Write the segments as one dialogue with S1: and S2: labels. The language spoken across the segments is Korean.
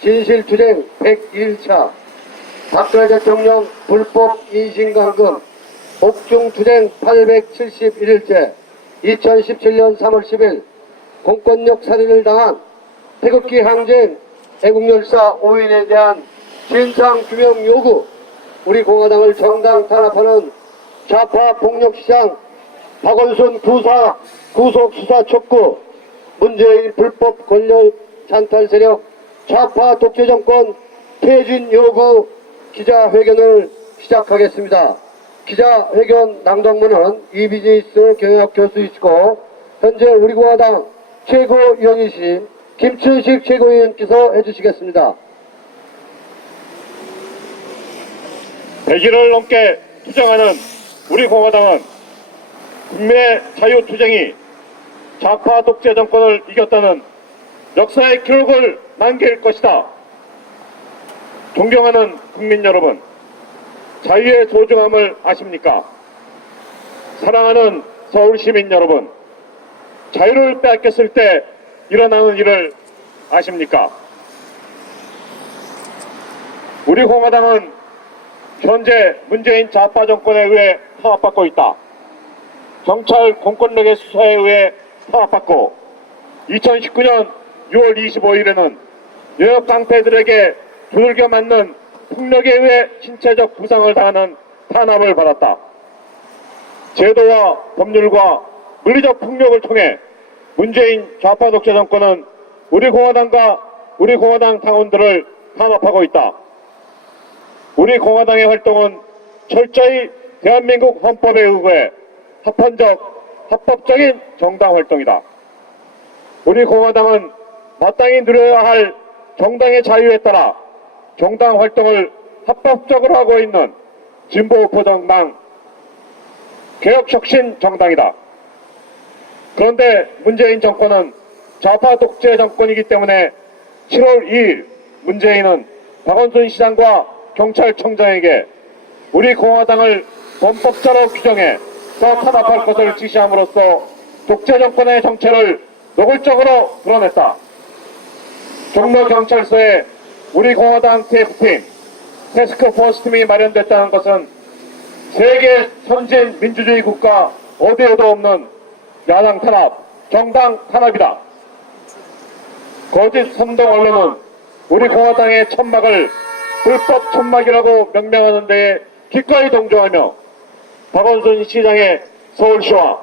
S1: 진실투쟁 101차 박근혜 대통령 불법 인신강금 옥중투쟁 871일째 2017년 3월 10일 공권력 살인을 당한 태극기 항쟁 애국열사 5인에 대한 진상규명 요구 우리 공화당을 정당 탄압하는 좌파 폭력시장 박원순 구사 구속수사 촉구 문재인 불법 권력 찬탈 세력 좌파 독재 정권 퇴진 요구 기자회견을 시작하겠습니다. 기자회견 낭독문은 이비지니스 경영 교수이시고 현재 우리 공화당 최고위원이신 김춘식 최고위원께서 해주시겠습니다.
S2: 100일을 넘게 투쟁하는 우리 공화당은 국민의 자유투쟁이 좌파 독재 정권을 이겼다는 역사의 기록을 남길 것이다. 존경하는 국민 여러분, 자유의 소중함을 아십니까? 사랑하는 서울 시민 여러분, 자유를 빼앗겼을 때 일어나는 일을 아십니까? 우리 공화당은 현재 문재인 좌파 정권에 의해 탄압받고 있다. 경찰 공권력의 수사에 의해 탄압받고 2019년 6월 25일에는 여역 깡패들에게 두들겨 맞는 폭력에 의해 신체적 부상을 당하는 탄압을 받았다. 제도와 법률과 물리적 폭력을 통해 문재인 좌파 독재 정권은 우리 공화당과 우리 공화당 당원들을 탄압하고 있다. 우리 공화당의 활동은 철저히 대한민국 헌법에 의거해 합헌적, 합법적인 정당 활동이다. 우리 공화당은 마땅히 누려야 할 정당의 자유에 따라 정당 활동을 합법적으로 하고 있는 진보보정당 개혁혁신 정당이다. 그런데 문재인 정권은 좌파 독재 정권이기 때문에 7월 2일 문재인은 박원순 시장과 경찰청장에게 우리 공화당을 범법자로 규정해 더 탄압할 것을 지시함으로써 독재 정권의 정체를 노골적으로 드러냈다. 종로 경찰서에 우리 공화당 TF팀, 테스크포스팀이 마련됐다는 것은 세계 선진 민주주의 국가 어디에도 없는 야당 탄압, 정당 탄압이다. 거짓 선동 언론은 우리 공화당의 천막을 불법 천막이라고 명명하는 데에 기꺼이 동조하며 박원순 시장의 서울시와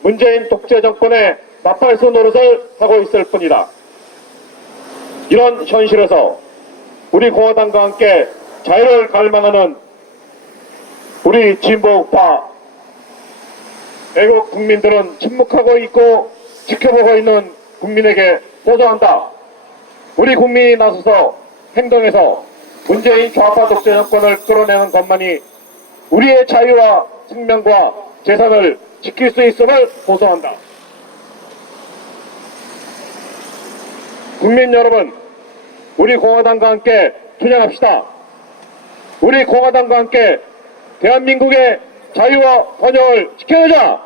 S2: 문재인 독재 정권의 맞발수 노릇을 하고 있을 뿐이다. 이런 현실에서 우리 공화당과 함께 자유를 갈망하는 우리 진보파 애국 국민들은 침묵하고 있고 지켜보고 있는 국민에게 보도한다. 우리 국민이 나서서 행동해서 문재인 좌파 독재 정권을 끌어내는 것만이 우리의 자유와 생명과 재산을 지킬 수 있음을 보소한다. 국민 여러분, 우리 공화당과 함께 투쟁합시다. 우리 공화당과 함께 대한민국의 자유와 번영을 지켜내자.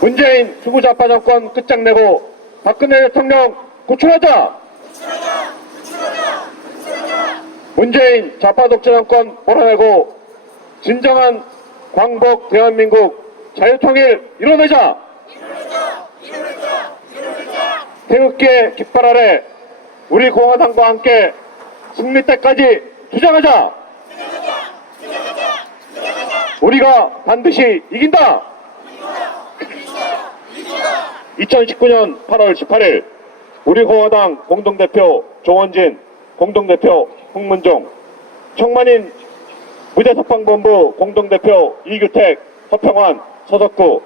S2: 문재인 수구좌파 정권 끝장내고 박근혜 대통령 구출하자. 문재인 좌파 독재 정권 몰아내고 진정한 광복 대한민국 자유통일 이뤄내자. 태극기의 깃발 아래 우리 공화당과 함께 승리 때까지 투쟁하자. 우리가 반드시 이긴다. 2019년 8월 18일 우리 공화당 공동대표 조원진, 공동대표 홍문종, 청만인 무대석방본부 공동대표 이규택, 허평환, 서석구,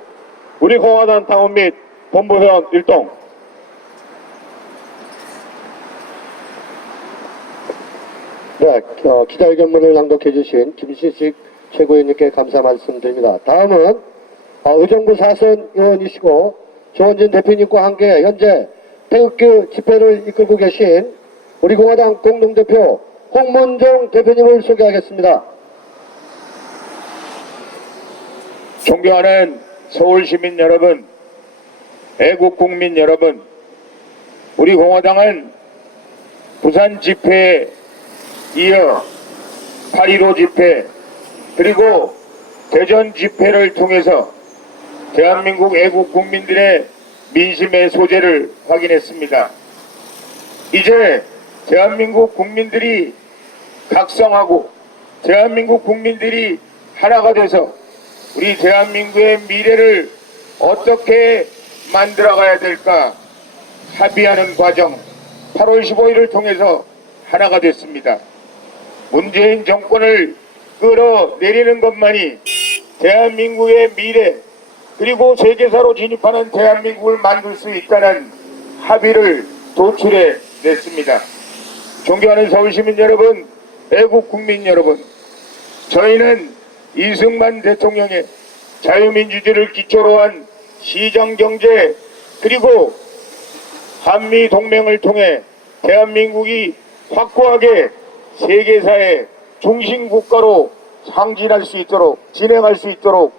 S2: 우리 공화당 당원 및 본부회원 일동,
S1: 네, 어, 기자회견문을 낭독해 주신 김신식 최고위원님께 감사 말씀드립니다. 다음은 어, 의정부 사선 의원이시고 조원진 대표님과 함께 현재 태극기 집회를 이끌고 계신 우리 공화당 공동대표 홍문종 대표님을 소개하겠습니다.
S2: 존경하는 서울 시민 여러분, 애국 국민 여러분,
S3: 우리 공화당은 부산 집회에 이어 8.15 집회 그리고 대전 집회를 통해서 대한민국 애국 국민들의 민심의 소재를 확인했습니다. 이제 대한민국 국민들이 각성하고 대한민국 국민들이 하나가 돼서 우리 대한민국의 미래를 어떻게 만들어가야 될까 합의하는 과정 8월 15일을 통해서 하나가 됐습니다. 문재인 정권을 끌어내리는 것만이 대한민국의 미래 그리고 세계사로 진입하는 대한민국을 만들 수 있다는 합의를 도출해 냈습니다. 존경하는 서울시민 여러분, 애국 국민 여러분, 저희는 이승만 대통령의 자유민주주의를 기초로 한 시장경제 그리고 한미 동맹을 통해 대한민국이 확고하게 세계사의 중심 국가로 상진할 수 있도록 진행할 수 있도록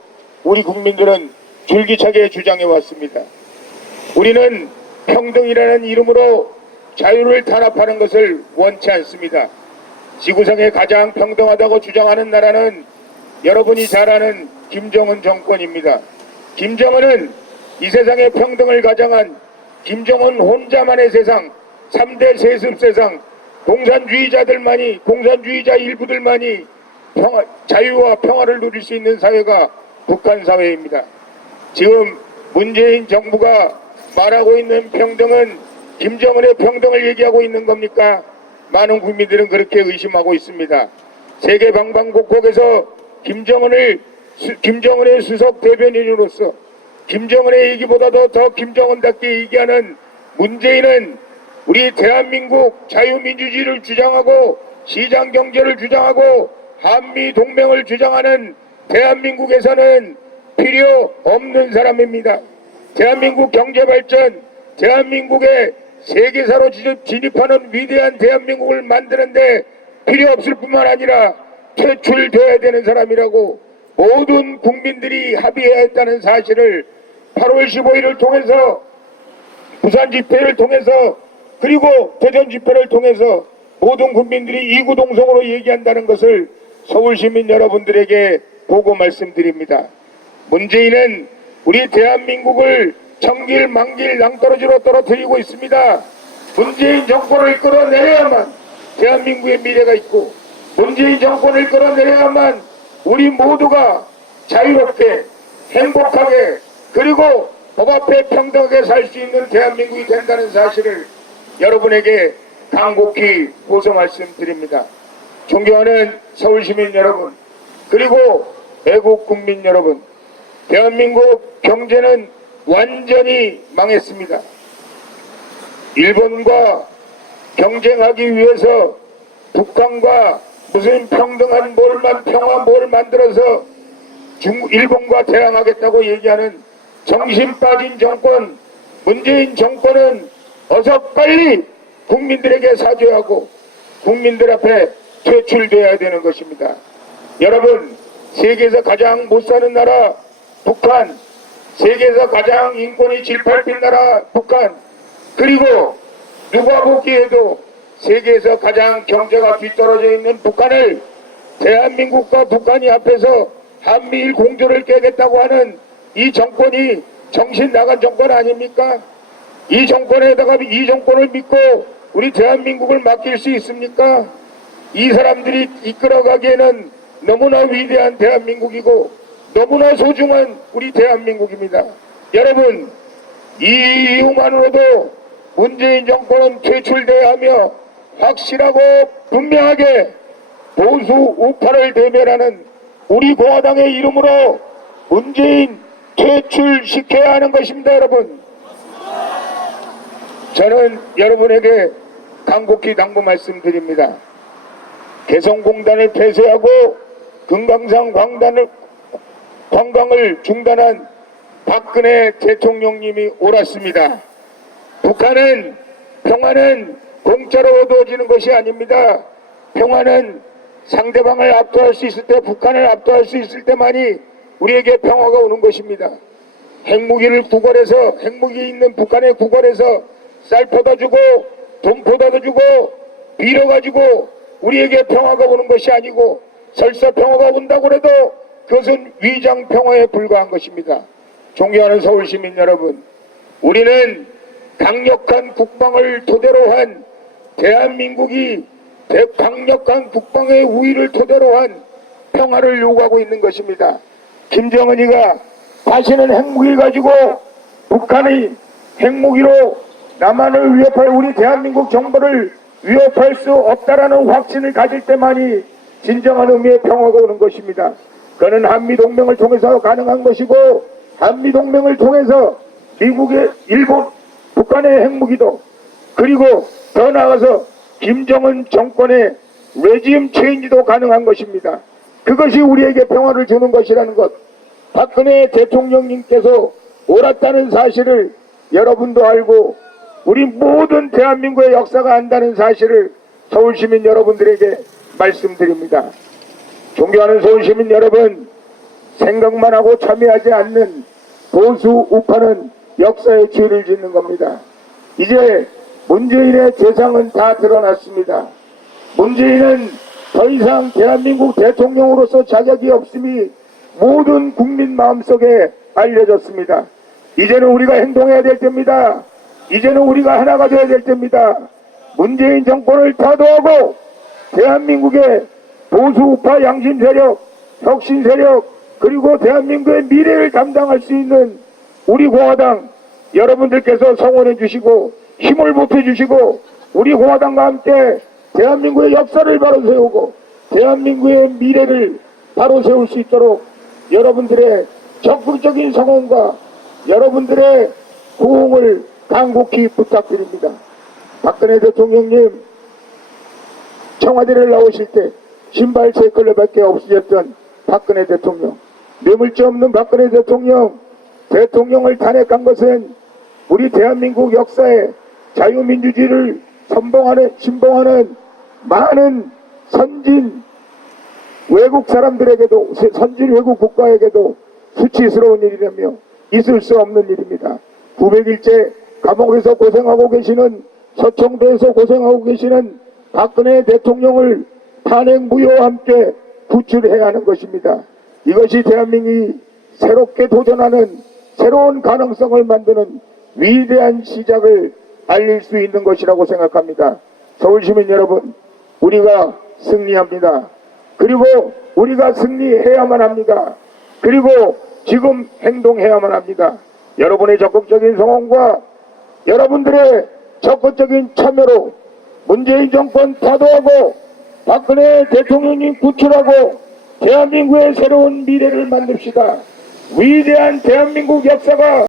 S3: 우리 국민들은 줄기차게 주장해 왔습니다. 우리는 평등이라는 이름으로 자유를 탄압하는 것을 원치 않습니다. 지구상에 가장 평등하다고 주장하는 나라는 여러분이 잘 아는 김정은 정권입니다. 김정은은 이 세상에 평등을 가장한 김정은 혼자만의 세상, 3대 세습 세상, 공산주의자들만이, 공산주의자 일부들만이 평화, 자유와 평화를 누릴 수 있는 사회가 북한 사회입니다. 지금 문재인 정부가 말하고 있는 평등은 김정은의 평등을 얘기하고 있는 겁니까? 많은 국민들은 그렇게 의심하고 있습니다. 세계 방방곡곡에서 김정은을 수- 김정은의 수석 대변인으로서 김정은의 얘기보다도 더 김정은답게 얘기하는 문재인은 우리 대한민국 자유민주주의를 주장하고 시장 경제를 주장하고 한미 동맹을 주장하는 대한민국에서는 필요 없는 사람입니다. 대한민국 경제 발전, 대한민국의 세계사로 진입- 진입하는 위대한 대한민국을 만드는데 필요 없을 뿐만 아니라 퇴출되어야 되는 사람이라고 모든 국민들이 합의해야 했다는 사실을 8월 15일을 통해서 부산 집회를 통해서 그리고 대전 집회를 통해서 모든 국민들이 이구동성으로 얘기한다는 것을 서울 시민 여러분들에게 보고 말씀드립니다. 문재인은 우리 대한민국을 청길 만길 낭떠러지로 떨어뜨리고 있습니다. 문재인 정권을 끌어내려야만 대한민국의 미래가 있고 문재인 정권을 끌어내려야만 우리 모두가 자유롭게 행복하게 그리고 법 앞에 평등하게 살 수 있는 대한민국이 된다는 사실을 여러분에게 간곡히 보서 말씀드립니다. 존경하는 서울시민 여러분 그리고 애국 국민 여러분 대한민국 경제는 완전히 망했습니다. 일본과 경쟁하기 위해서 북한과 무슨 평등한 뭘만 평화 뭘 만들어서 중 일본과 대항하겠다고 얘기하는 정신 빠진 정권 문재인 정권은 어서 빨리 국민들에게 사죄하고 국민들 앞에 퇴출돼야 되는 것입니다. 여러분 세계에서 가장 못 사는 나라 북한 세계에서 가장 인권이 질팔린 나라 북한 그리고 누가 보기에도 세계에서 가장 경제가 뒤떨어져 있는 북한을 대한민국과 북한이 앞에서 한미일 공조를 깨겠다고 하는 이 정권이 정신 나간 정권 아닙니까? 이 정권에다가 이 정권을 믿고 우리 대한민국을 맡길 수 있습니까? 이 사람들이 이끌어가기에는 너무나 위대한 대한민국이고 너무나 소중한 우리 대한민국입니다. 여러분 이 이유만으로도 문재인 정권은 퇴출돼야 하며 확실하고 분명하게 보수 우파를 대면하는 우리 공화당의 이름으로 문재인 퇴출시켜야 하는 것입니다 여러분 저는 여러분에게 간곡히 당부 말씀드립니다 개성공단을 폐쇄하고 금강산 광단을 관광을 중단한 박근혜 대통령님이 옳았습니다. 북한은 평화는 공짜로 얻어지는 것이 아닙니다. 평화는 상대방을 압도할 수 있을 때, 북한을 압도할 수 있을 때만이 우리에게 평화가 오는 것입니다. 핵무기를 구걸해서 핵무기 있는 북한의 구걸해서 쌀 퍼다 주고 돈 퍼다 주고 빌어가지고 우리에게 평화가 오는 것이 아니고 설사 평화가 온다고 해도 그것은 위장 평화에 불과한 것입니다. 존경하는 서울 시민 여러분, 우리는 강력한 국방을 토대로 한 대한민국이 대- 강력한 국방의 우위를 토대로 한 평화를 요구하고 있는 것입니다. 김정은이가 다시는 핵무기를 가지고 북한의 핵무기로 남한을 위협할 우리 대한민국 정부를 위협할 수 없다라는 확신을 가질 때만이 진정한 의미의 평화가 오는 것입니다. 그는 한미동맹을 통해서 가능한 것이고 한미동맹을 통해서 미국의 일본, 북한의 핵무기도 그리고 더 나아가서 김정은 정권의 레지움 체인지도 가능한 것입니다. 그것이 우리에게 평화를 주는 것이라는 것. 박근혜 대통령님께서 옳았다는 사실을 여러분도 알고 우리 모든 대한민국의 역사가 안다는 사실을 서울시민 여러분들에게 말씀드립니다. 존경하는 서울시민 여러분, 생각만 하고 참여하지 않는 보수 우파는 역사에 죄를 짓는 겁니다. 이제 문재인의 재상은 다 드러났습니다. 문재인은 더 이상 대한민국 대통령으로서 자격이 없음이 모든 국민 마음속에 알려졌습니다. 이제는 우리가 행동해야 될 때입니다. 이제는 우리가 하나가 되어야 될 때입니다. 문재인 정권을 타도하고 대한민국의 보수 우파 양심 세력, 혁신 세력, 그리고 대한민국의 미래를 담당할 수 있는 우리 공화당 여러분들께서 성원해 주시고 힘을 보태 주시고 우리 공화당과 함께 대한민국의 역사를 바로 세우고 대한민국의 미래를 바로 세울 수 있도록 여러분들의 적극적인 성원과 여러분들의 호응을 간곡히 부탁드립니다. 박근혜 대통령님 청와대를 나오실 때 신발 세 컬러밖에 없으셨던 박근혜 대통령 뇌물죄 없는 박근혜 대통령 대통령을 탄핵한 것은 우리 대한민국 역사에 자유민주주의를 선봉하는 신봉하는 많은 선진 외국 사람들에게도 선진 외국 국가에게도 수치스러운 일이라며 있을 수 없는 일입니다. 900일째 감옥에서 고생하고 계시는 서청도에서 고생하고 계시는 박근혜 대통령을 탄핵 무효와 함께 구출해야 하는 것입니다. 이것이 대한민국이 새롭게 도전하는 새로운 가능성을 만드는 위대한 시작을 알릴 수 있는 것이라고 생각합니다. 서울시민 여러분, 우리가 승리합니다. 그리고 우리가 승리해야만 합니다. 그리고 지금 행동해야만 합니다. 여러분의 적극적인 성원과 여러분들의 적극적인 참여로 문재인 정권 타도하고 박근혜 대통령님 구출하고 대한민국의 새로운 미래를 만듭시다. 위대한 대한민국 역사가